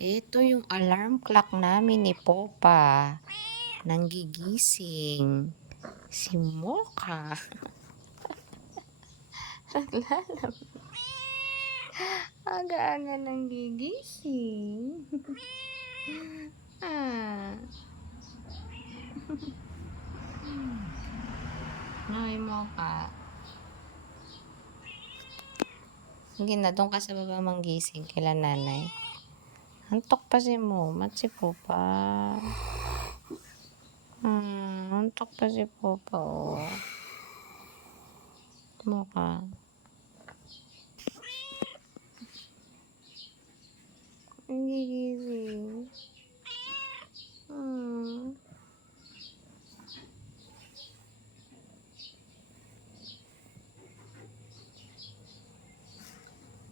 Ito yung alarm clock namin ni Popa. Nanggigising. Si Mocha. Naglalamig. Aga-aga nanggigising. ah. Ay, Mocha. Sige na, doon ka sa baba manggising kila nanay. Antok pa si Momat, si Popa. Antok pa si Popa, oh. Mocha. Nagigising.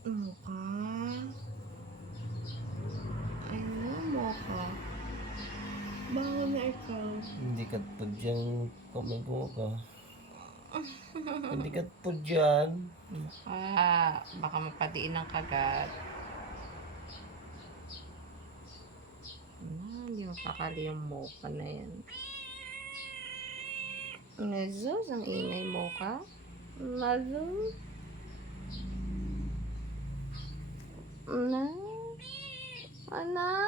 Mocha. Ano, Mocha? Bangon na ikaw. Hindi ka po dyan kumigo ka. Hindi ka po dyan. Baka mapatiin ng kagat. Hindi mapakali yung Mocha na yan. Nazus, ang ingay Mocha. Nazus. Na? Anak?